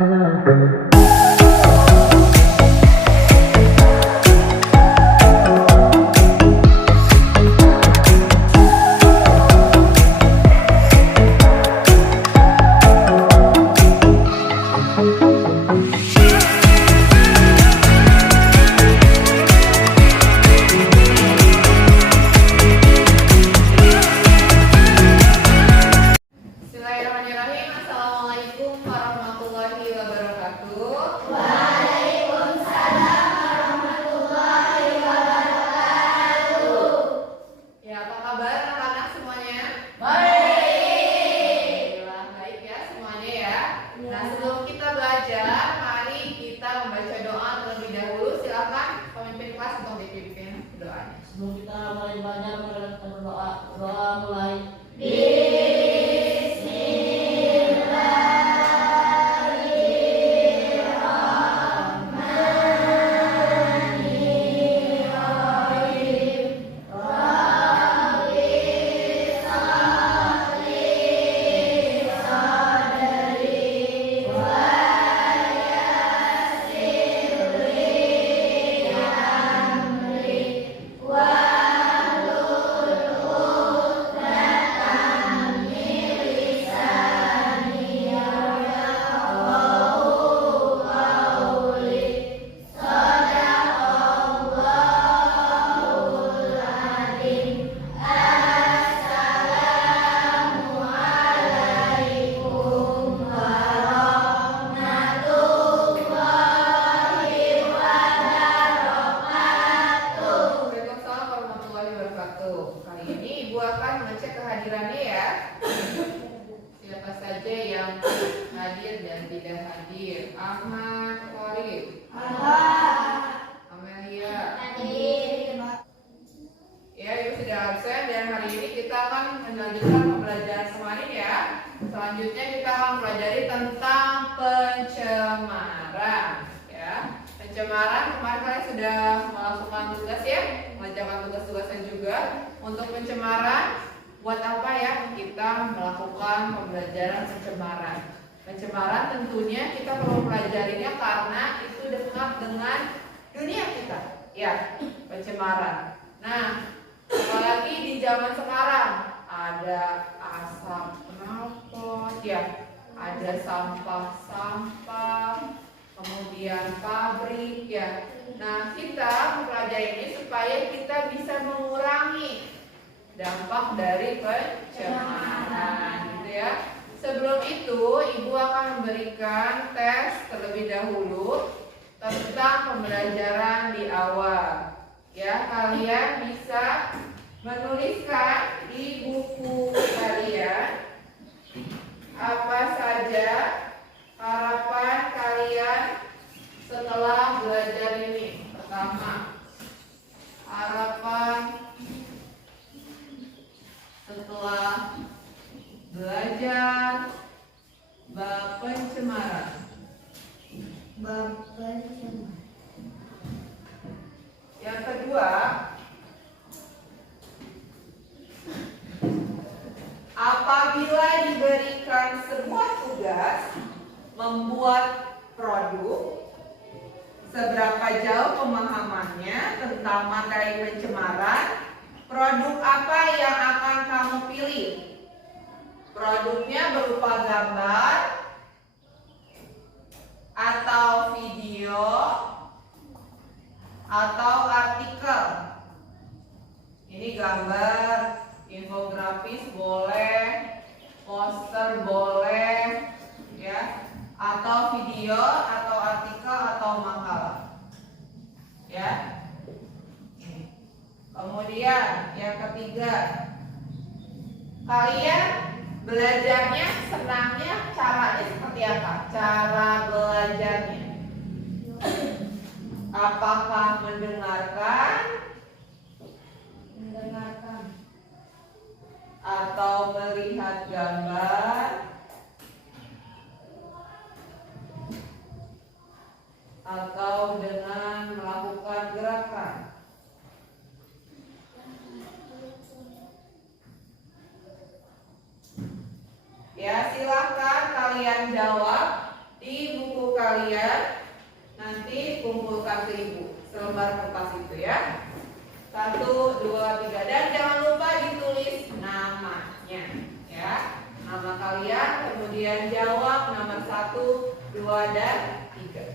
Sebelum kita mulai belajar, kita berdoa. Doa mulai. Kehadirannya ya, siapa saja yang hadir dan tidak hadir. Ahmad, Khalid, Amelia, ya ibu sudah absen dan hari ini kita akan melanjutkan pembelajaran kemarin ya. Selanjutnya kita akan pelajari tentang pencemaran ya. Pencemaran kemarin kalian sudah melakukan tugas ya, mengerjakan tugas-tugasnya juga. Untuk pencemaran, buat apa ya kita melakukan pembelajaran pencemaran? Pencemaran tentunya kita perlu pelajarinya karena itu dekat dengan dunia kita, ya, pencemaran. Nah, apalagi di zaman sekarang ada asap knalpot, ya, ada sampah-sampah, kemudian pabrik, ya. Nah, kita mempelajari ini supaya kita bisa mengurangi dampak dari pencemaran, gitu ya. Sebelum itu, Ibu akan memberikan tes terlebih dahulu tentang pembelajaran di awal. Ya, kalian bisa menuliskan di buku kalian apa saja harapan kalian setelah belajar ini. Pertama, harapan setelah belajar bab pencemaran. Yang kedua, apabila diberikan sebuah tugas membuat produk, seberapa jauh pemahamannya tentang materi pencemaran? Produk apa yang akan kamu pilih? Produknya berupa gambar atau video atau artikel. Ini gambar, infografis boleh, poster boleh, ya, atau video atau artikel atau makalah, ya. Kemudian yang ketiga, kalian belajarnya senangnya caranya seperti apa? Cara belajarnya apakah mendengarkan atau melihat gambar atau dengan melakukan gerakan? Ya, silahkan kalian jawab di buku kalian nanti kumpulkan ke ibu selembar kertas itu ya. 1, 2, 3 dan jangan lupa ditulis namanya ya. Nama kalian kemudian jawab nomor 1, 2 dan 3.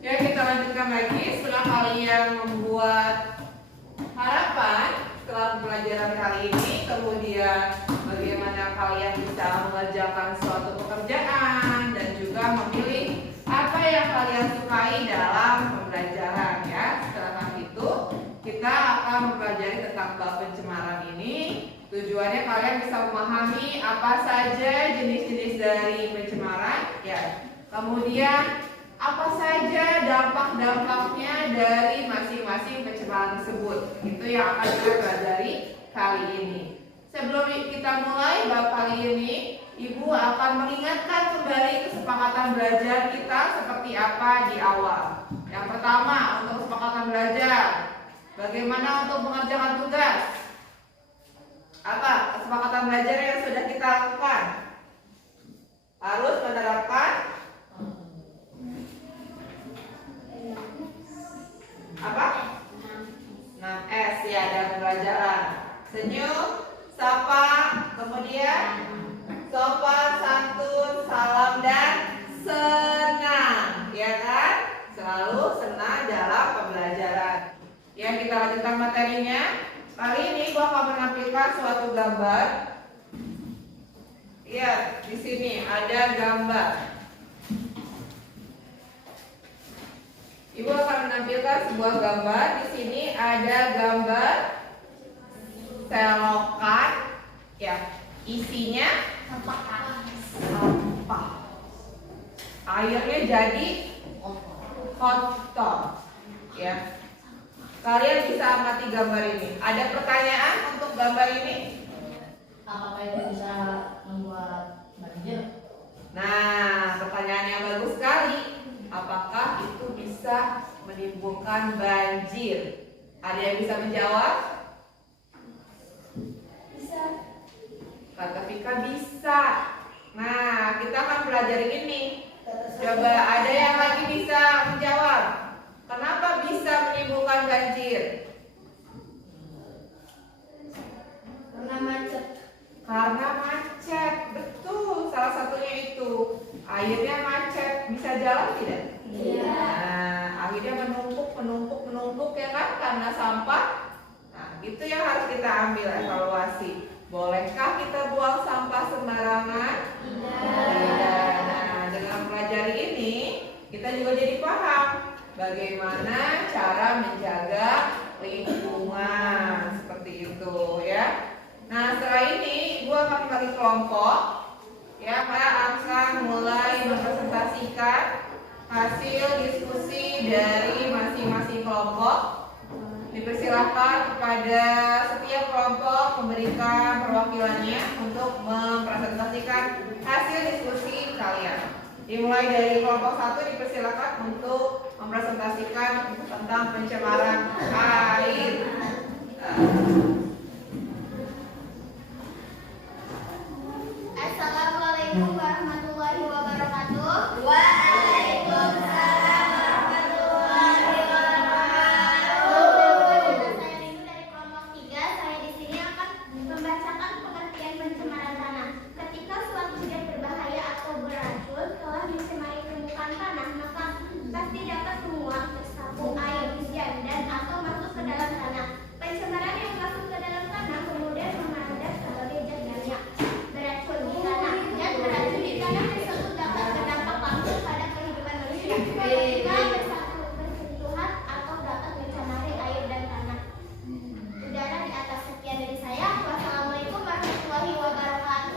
Ya, kita lanjutkan lagi setelah kalian membuat harapan setelah pembelajaran kali ini, kemudian bagaimana kalian bisa mengerjakan suatu pekerjaan dan juga memilih apa yang kalian sukai dalam pembelajaran ya. Setelah itu kita akan mempelajari tentang bab pencemaran ini. Tujuannya kalian bisa memahami apa saja jenis-jenis dari pencemaran ya. Kemudian apa saja dampak-dampaknya dari masing-masing pencemaran tersebut. Itu yang akan kita pelajari kali ini. Sebelum kita mulai bab kali ini, Ibu akan mengingatkan kembali kesepakatan belajar kita seperti apa di awal. Yang pertama, untuk kesepakatan belajar, bagaimana untuk mengerjakan tugas? Apa kesepakatan belajar yang sudah kita lakukan? Harus menerapkan apa? 6S ya dalam pembelajaran. Senyum, sapa, kemudian sopan, santun, salam dan senang, ya kan? Selalu senang dalam pembelajaran. Ya, kita lanjutkan materinya. Kali ini gua akan menampilkan suatu gambar. Ya, di sini ada gambar. Ibu akan menampilkan sebuah gambar. Di sini ada gambar selokan, ya, isinya sampah. Airnya jadi kotor, ya. Kalian bisa amati gambar ini. Ada pertanyaan untuk gambar ini? Apakah itu bisa membuat banjir? Nah, pertanyaan yang bagus sekali. Apakah itu bisa menimbulkan banjir? Ada yang bisa menjawab? Bisa. Kata Vika bisa. Nah, kita akan pelajari ini. Coba ada yang lagi bisa menjawab. Kenapa bisa menimbulkan banjir? Karena macet. Karena macet. Betul, salah satunya itu. Airnya macet, bisa jalan tidak? Iya. Nah, akhirnya menumpuk ya kan karena sampah. Nah, itu yang harus kita ambil evaluasi. Bolehkah kita buang sampah sembarangan? Tidak. Nah, dengan mempelajari ini, kita juga jadi paham bagaimana cara menjaga lingkungan seperti itu ya. Nah, setelah ini Ibu akan bagi kelompok. Ya, Pak akan mulai mempresentasikan hasil diskusi dari masing-masing kelompok. Dipersilakan kepada setiap kelompok memberikan perwakilannya untuk mempresentasikan hasil diskusi kalian. Dimulai dari kelompok 1 dipersilakan untuk mempresentasikan tentang pencemaran air. Assalamualaikum warahmatullahi wabarakatuh. Waalaikumsalam warahmatullahi wabarakatuh. Saya Rindu dari kelompok 3. Saya di sini akan membacakan pengertian pencemaran tanah. Ketika suatu zat berbahaya atau beracun telah mencemari permukaan tanah, maka pasti dapat menguap, tersapu air hujan dan atau masuk ke dalam tanah. Pencemaran yang masuk ke dalam tanah kemudian memandang sebagai zat yang beracun di tanah. Zat beracun di tanah tersebut dapat berdampak langsung pada kehidupan manusia ketika bersentuhan atau dapat mencemari air dan tanah udara di atas. Sekian dari saya. Wassalamualaikum warahmatullahi wabarakatuh.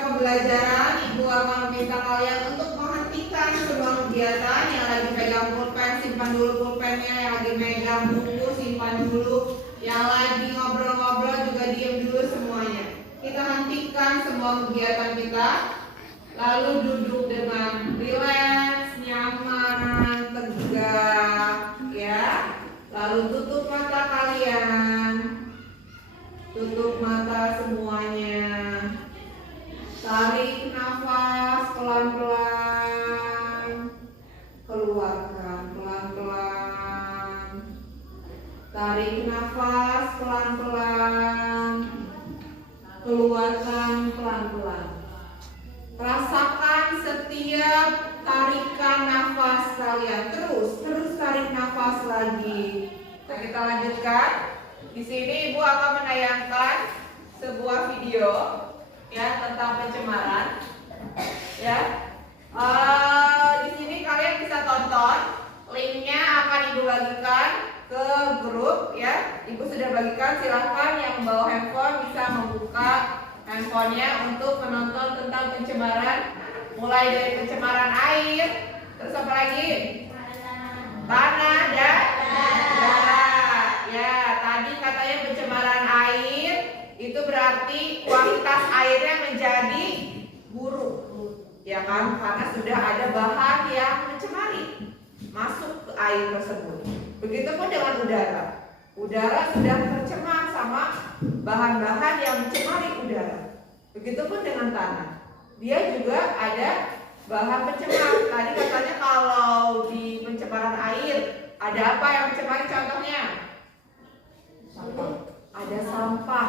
Pembelajaran, Ibu akan meminta kalian untuk menghentikan semua kegiatan. Yang lagi pegang pulpen, simpan dulu pulpennya. Yang lagi megang buku, simpan dulu. Yang lagi ngobrol-ngobrol juga diam dulu semuanya. Kita hentikan semua semua kegiatan kita. Lalu duduk dengan rileks, nyaman, tegak, ya. Lalu tutup mata kalian. Tutup mata semuanya. Tarik nafas pelan-pelan. Keluarkan pelan-pelan. Tarik nafas pelan-pelan. Keluarkan pelan-pelan. Rasakan setiap tarikan nafas kalian. Terus tarik nafas lagi. Nah, kita lanjutkan. Di sini Ibu akan menayangkan sebuah video ya tentang pencemaran. Ya. Di sini kalian bisa tonton. Linknya akan Ibu bagikan ke grup ya. Ibu sudah bagikan. Silahkan yang membawa handphone bisa membuka handphonenya untuk menonton tentang pencemaran, mulai dari pencemaran air, terus apa lagi? Tanah dan darah. Ya, tadi katanya pencemaran air itu berarti kualitas airnya menjadi buruk, ya kan? Karena sudah ada bahan yang mencemari masuk ke air tersebut. Begitupun dengan udara. Udara sudah tercemar sama bahan-bahan yang mencemari udara. Begitupun dengan tanah. Dia juga ada bahan pencemar. Tadi katanya kalau di pencemaran air ada apa yang mencemari contohnya? Sampah. Ada sampah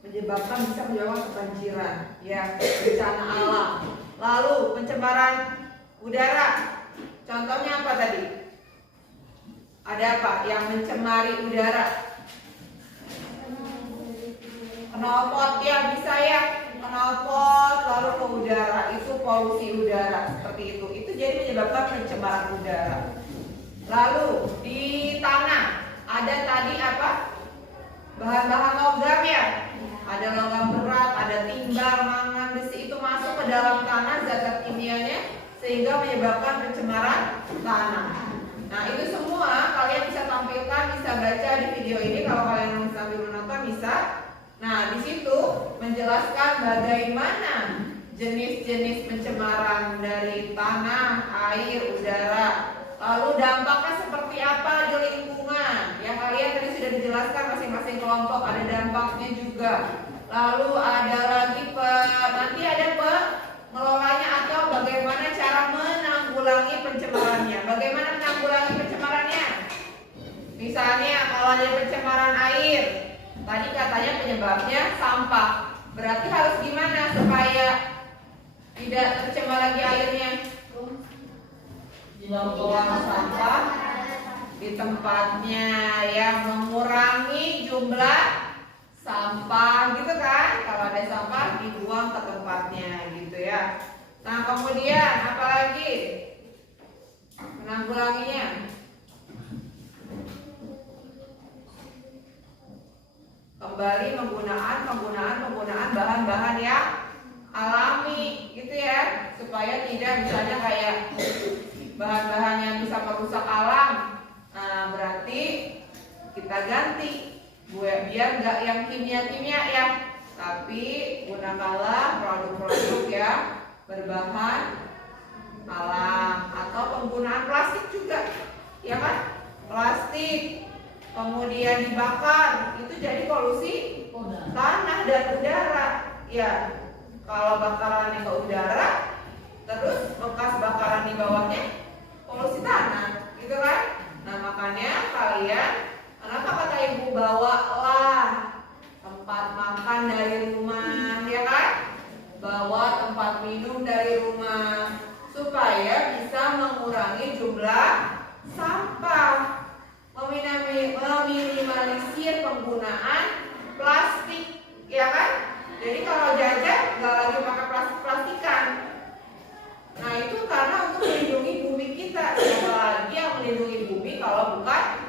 bisa menyebabkan kebanjiran, ya, bencana alam. Lalu pencemaran udara. Contohnya apa tadi? Ada apa yang mencemari udara? Knalpot, ya bisa ya, knalpot lalu ke udara, itu polusi udara seperti itu. Itu jadi menyebabkan pencemaran udara. Lalu di tanah ada tadi apa? Bahan-bahan logam ya. Ada logam berat, ada timbal, mangan, besi, itu masuk ke dalam tanah zat-zat kimianya sehingga menyebabkan pencemaran tanah. Nah, itu semua kalian bisa tampilkan, bisa baca di video ini kalau kalian sambil menonton bisa. Nah, di situ menjelaskan bagaimana jenis-jenis pencemaran dari tanah, air, udara. Lalu dampaknya seperti apa di lingkungan? Ya, kalian tadi sudah dijelaskan masing-masing kelompok ada dampaknya juga. Lalu ada lagi nanti ada pengelolanya atau bagaimana cara menanggulangi pencemarannya. Bagaimana menanggulangi pencemarannya? Misalnya kalau ada pencemaran air, tadi katanya penyebabnya sampah. Berarti harus gimana supaya tidak tercemar lagi airnya? Membuang sampah di tempatnya, ya, mengurangi jumlah sampah gitu kan. Kalau ada sampah dibuang ke tempatnya gitu ya. Nah, kemudian apa lagi menanggulanginya? Kembali penggunaan bahan-bahan yang alami gitu ya, supaya tidak misalnya kayak bahan-bahan yang bisa merusak alam. Nah, berarti kita ganti biar nggak yang kimia-kimia ya, tapi gunakanlah produk-produk yang berbahan alam. Atau penggunaan plastik juga, ya kan? Plastik kemudian dibakar, itu jadi polusi tanah dan udara. Ya, kalau bakarannya ke udara, terus bekas bakaran di bawahnya polusi tanah, gitu kan? Nah, makanya kalian, kenapa kata ibu bawalah tempat makan dari rumah, ya kan? Bawa tempat minum dari rumah supaya bisa mengurangi jumlah sampah. Meminimalisir penggunaan plastik, ya kan? Jadi kalau jajan nggak lagi pakai plastik-plastikan. Nah, itu karena untuk melindungi bumi kita. Siapa lagi yang melindungi bumi kalau bukan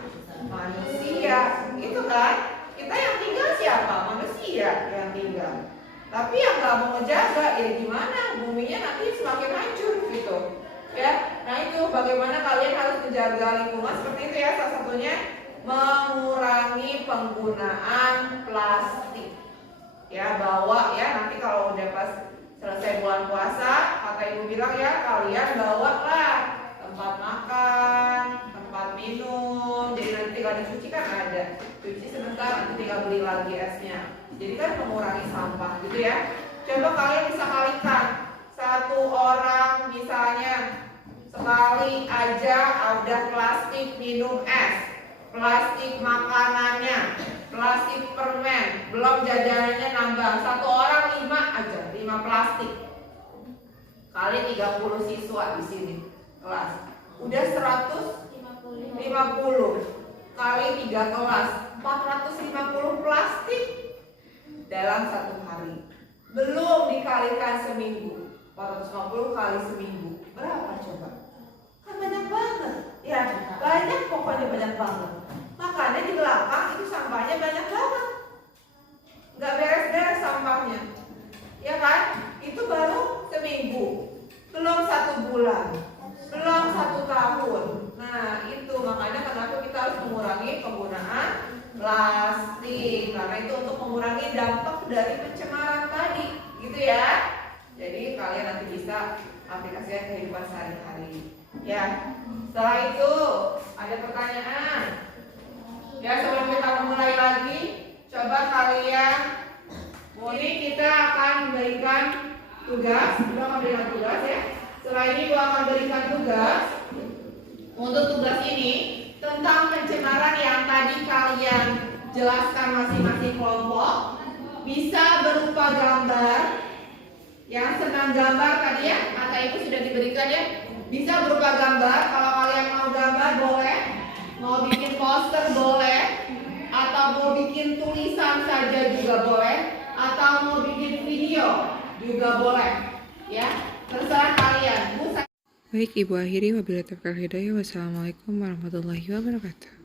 manusia? Itu kan? Kita yang tinggal siapa? Manusia yang tinggal. Tapi yang nggak mau ngejaga, ya gimana? Buminya nanti semakin hancur gitu. Ya, nah itu bagaimana kalian harus menjaga lingkungan seperti itu ya. Salah satunya mengurangi penggunaan plastik. Ya, bawa ya, nanti kalau udah pas bulan puasa, kata ibu bilang ya, kalian bawa lah tempat makan, tempat minum. Jadi nanti tinggal dicuci kan ada, cuci sebentar nanti tinggal beli lagi esnya. Jadi kan mengurangi sampah gitu ya. Coba kalian bisa kalikan, satu orang misalnya sekali aja udah plastik minum es, plastik makanannya, plastik permen, belum jajanannya nambah. Satu orang 5 aja, 5 plastik. Kali 30 siswa di sini kelas. Udah 150 kali 3 kelas, 450 plastik dalam satu hari. Belum dikalikan seminggu. 450 kali seminggu. Berapa coba? Kan banyak banget. Ya, banyak, pokoknya banyak banget. Makanya di belakang itu sampahnya banyak banget. Nggak beres-beres sampahnya. Ya kan? Itu baru seminggu. Belum 1 bulan. Belum 1 tahun. Nah, itu makanya kenapa kita harus mengurangi penggunaan plastik. Karena itu untuk mengurangi dampak dari pencemaran tadi. Gitu ya. Jadi kalian nanti bisa aplikasikan kehidupan sehari-hari. Ya. Setelah itu ada pertanyaan. Ya, sebelum kita mulai lagi, coba kalian, ini kita akan berikan tugas. Kita akan berikan tugas ya. Setelah ini gua akan berikan tugas. Untuk tugas ini tentang pencemaran yang tadi kalian jelaskan masing-masing kelompok, bisa berupa gambar. Yang senang gambar tadi ya, kata ibu sudah diberikan ya. Bisa berupa gambar. Kalau kalian mau gambar boleh, mau bikin poster boleh, atau mau bikin tulisan saja juga boleh, atau mau bikin video juga boleh. Ya, terserah kalian. Bu, Baik, Ibu akhiri wabillahi taufiq wal hidayah. Wassalamualaikum warahmatullahi wabarakatuh.